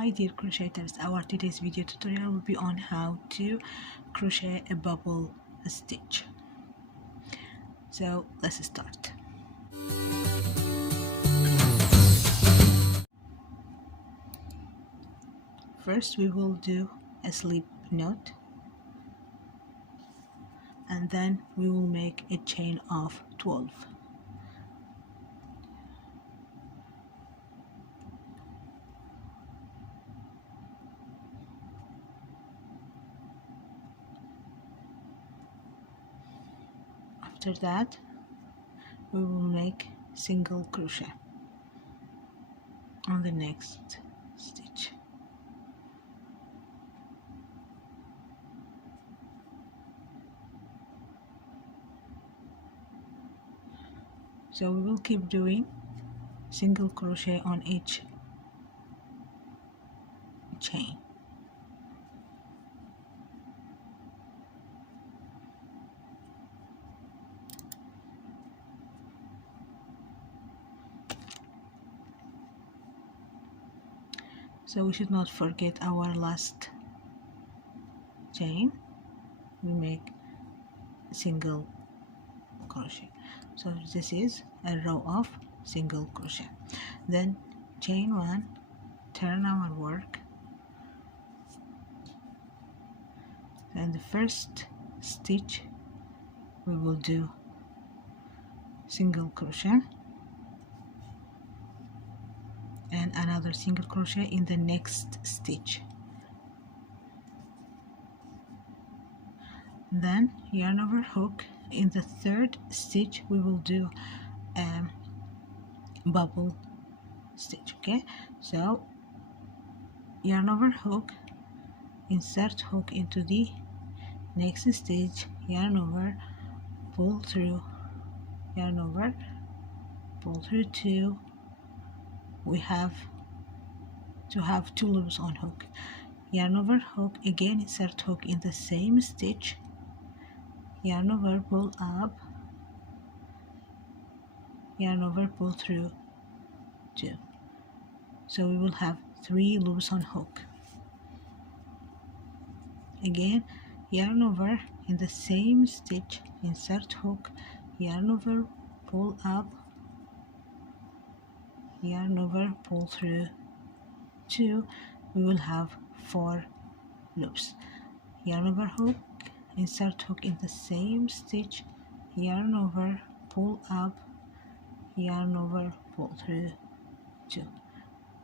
Hi dear crocheters, our today's video tutorial will be on how to crochet a bubble stitch. So let's start. First we will do a slip knot, and then we will make a chain of 12. After that we will make single crochet on the next stitch. So we will keep doing single crochet on each chain. So we should not forget our last chain. We make single crochet. So this is a row of single crochet. Then chain 1, turn our work, and the first stitch we will do single crochet and another single crochet in the next stitch. Then yarn over hook. In the third stitch we will do a bubble stitch. Okay, so yarn over hook, insert hook into the next stitch, yarn over, pull through, yarn over, pull through 2. We have to have 2 loops on hook. Yarn over hook, again insert hook in the same stitch, yarn over, pull up, yarn over, pull through 2. So we will have 3 loops on hook. Again yarn over in the same stitch, insert hook, yarn over, pull up, yarn over, pull through 2. We will have 4 loops. Yarn over hook, insert hook in the same stitch, yarn over, pull up, yarn over, pull through 2.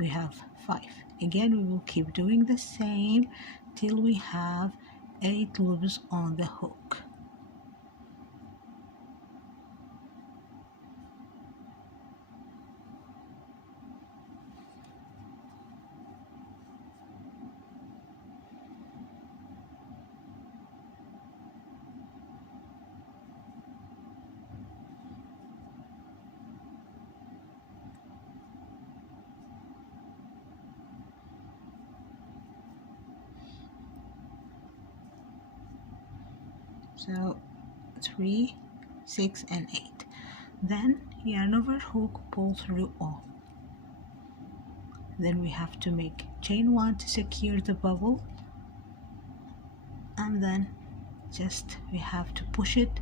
We have 5. Again we will keep doing the same till we have 8 loops on the hook. So 3, 6 and 8. Then yarn over hook, pull through all. Then we have to make chain 1 to secure the bubble, and then just we have to push it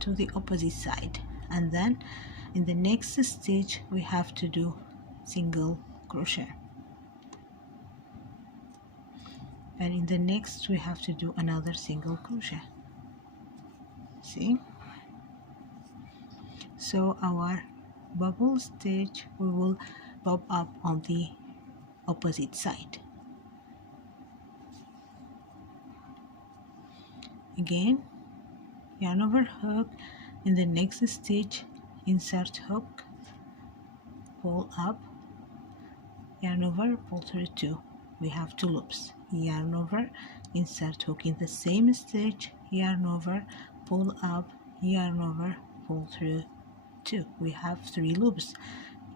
to the opposite side, and then in the next stitch we have to do single crochet, and in the next we have to do another single crochet. See, so our bubble stitch we will bob up on the opposite side. Again yarn over hook, in the next stitch insert hook, pull up, yarn over, pull through 2. We have 2 loops. Yarn over, insert hook in the same stitch, yarn over, pull up, yarn over, pull through 2. We have 3 loops.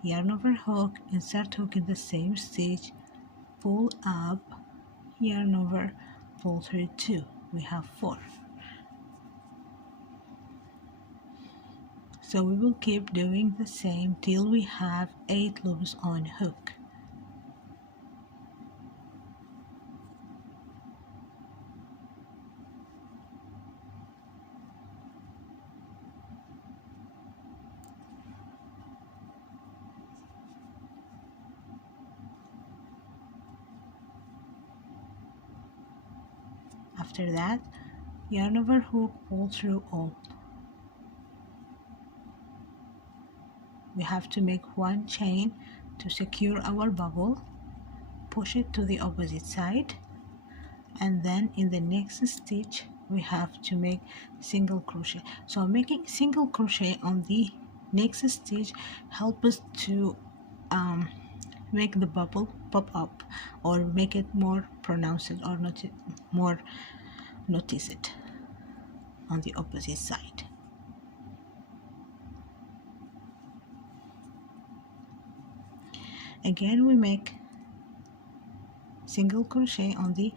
Yarn over hook, insert hook in the same stitch, pull up, yarn over, pull through 2. We have 4. So we will keep doing the same till we have 8 loops on hook. After that, yarn over hook, pull through all. We have to make one chain to secure our bubble, push it to the opposite side, and then in the next stitch we have to make single crochet. So making single crochet on the next stitch help us to make the bubble pop up, or make it more pronounced, or not more notice it on the opposite side. Again, we make single crochet on the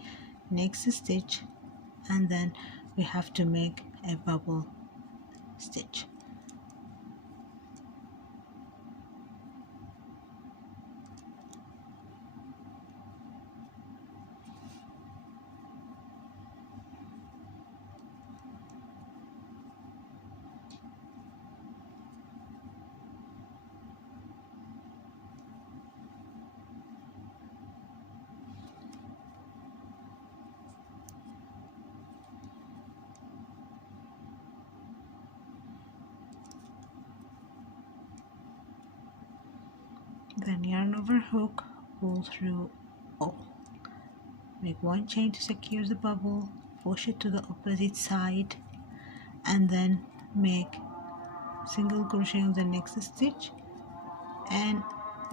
next stitch, and then we have to make a bubble stitch. Then yarn over hook, pull through all. Make one chain to secure the bubble, push it to the opposite side, and then make single crochet on the next stitch. And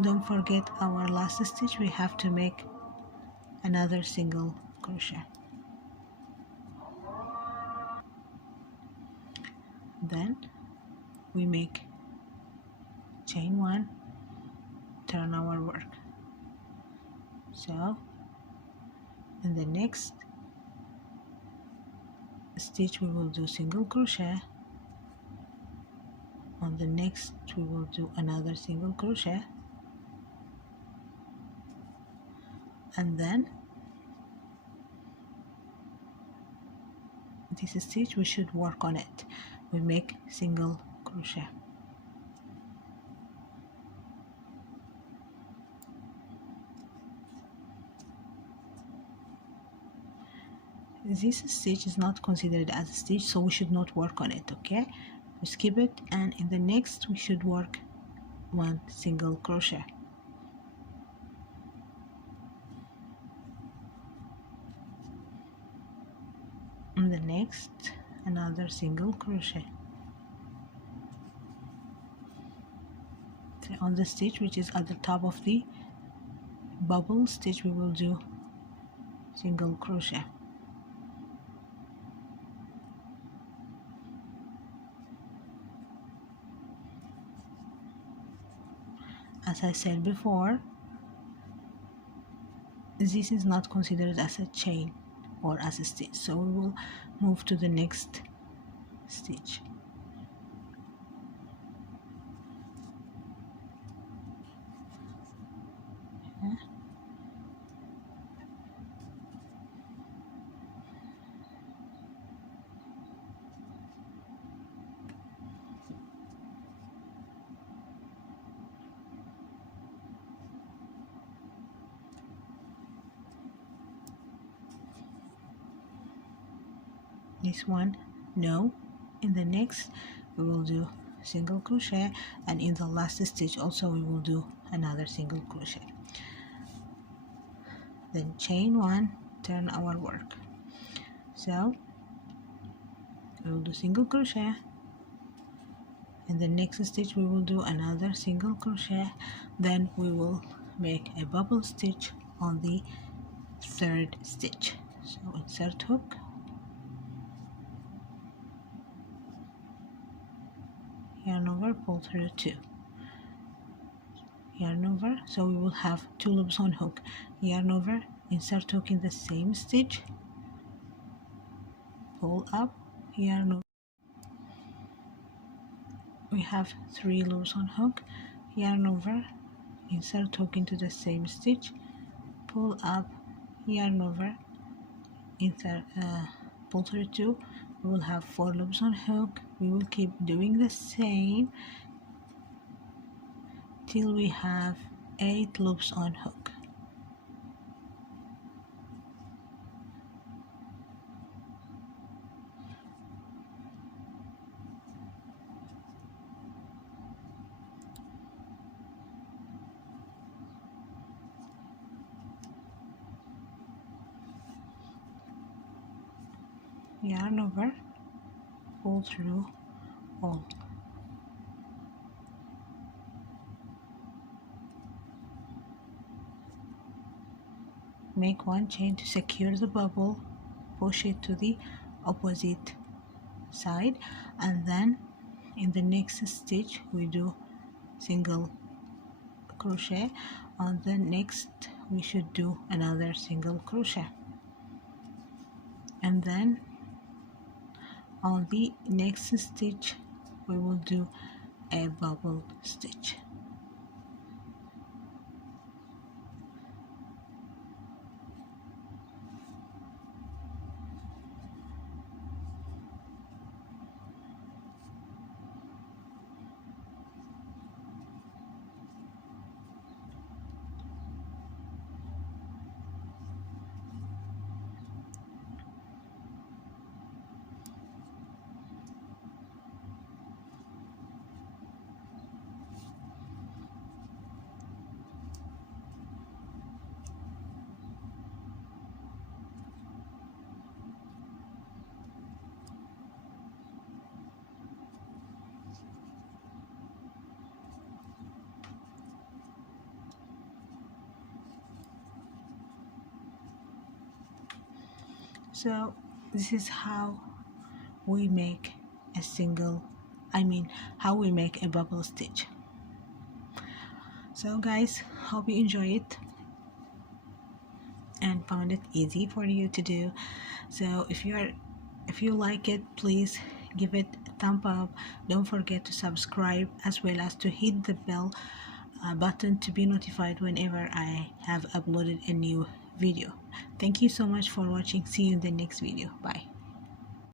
don't forget our last stitch, we have to make another single crochet. Then we make chain one, turn our work. So in the next stitch we will do single crochet, on the next we will do another single crochet, and then this stitch we should work on it, we make single crochet. This stitch is not considered as a stitch, so we should not work on it, okay? We skip it, and in the next we should work one single crochet. In the next, another single crochet. So on the stitch which is at the top of the bubble stitch, we will do single crochet. As I said before, this is not considered as a chain or as a stitch, so we will move to the next stitch. Okay. This one, no. In the next we will do single crochet, and in the last stitch also we will do another single crochet. Then chain one, turn our work. So we will do single crochet, in the next stitch we will do another single crochet, then we will make a bubble stitch on the third stitch. So insert hook, yarn over, pull through two, yarn over, so we will have two loops on hook, yarn over, insert hook in the same stitch, pull up, yarn over. We have three loops on hook, yarn over, insert hook into the same stitch, pull up, yarn over, insert pull through two. We will have four loops on hook. We will keep doing the same till we have 8 loops on hook. yarn over, pull through all. Make one chain to secure the bubble, push it to the opposite side, and then in the next stitch we do single crochet. On the next we should do another single crochet, and then on the next stitch we will do a bubble stitch. So this is how we make a single, how we make a bubble stitch. So guys, hope you enjoy it and found it easy for you to do. So if you like it, please give it a thumb up. Don't forget to subscribe, as well as to hit the bell button to be notified whenever I have uploaded a new video. Thank you so much for watching. See you in the next video. Bye.